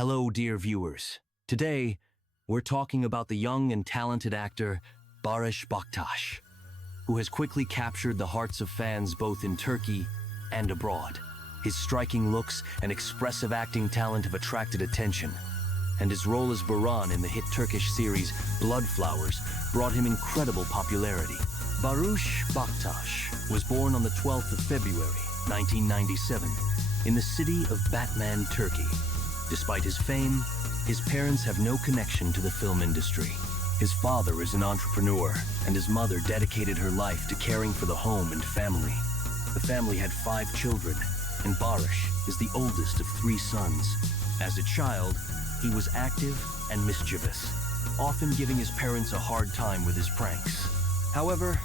Hello, dear viewers. Today, we're talking about the young and talented actor Barıs Baktas, who has quickly captured the hearts of fans both in Turkey and abroad. His striking looks and expressive acting talent have attracted attention, and his role as Baran in the hit Turkish series Bloodflowers brought him incredible popularity. Barıs Baktas was born on the 12th of February, 1997, in the city of Batman, Turkey. Despite his fame, his parents have no connection to the film industry. His father is an entrepreneur, and his mother dedicated her life to caring for the home and family. The family had 5 children, and Barıs is the oldest of 3 sons. As a child, he was active and mischievous, often giving his parents a hard time with his pranks. However,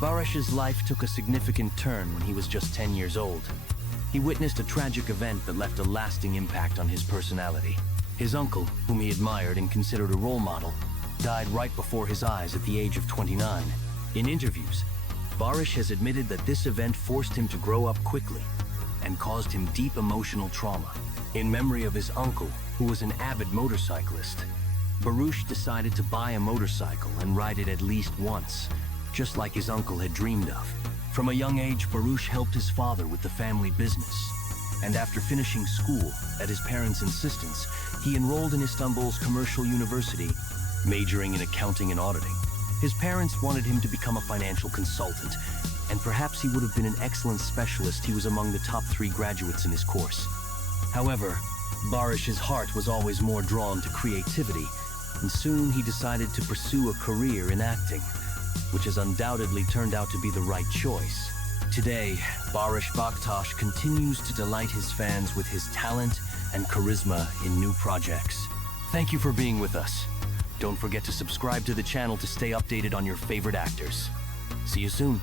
Barış's life took a significant turn when he was just 10 years old. He witnessed a tragic event that left a lasting impact on his personality. His uncle, whom he admired and considered a role model, died right before his eyes at the age of 29. In interviews, Barıs has admitted that this event forced him to grow up quickly and caused him deep emotional trauma. In memory of his uncle, who was an avid motorcyclist, Barıs decided to buy a motorcycle and ride it at least once, just like his uncle had dreamed of. From a young age, Barıs helped his father with the family business, and after finishing school, at his parents' insistence, he enrolled in Istanbul's commercial university, majoring in accounting and auditing. His parents wanted him to become a financial consultant, and perhaps he would have been an excellent specialist. He was among the top 3 graduates in his course. However, Barış's heart was always more drawn to creativity, and soon he decided to pursue a career in acting, which has undoubtedly turned out to be the right choice. Today, Barıs Baktas continues to delight his fans with his talent and charisma in new projects. Thank you for being with us. Don't forget to subscribe to the channel to stay updated on your favorite actors. See you soon.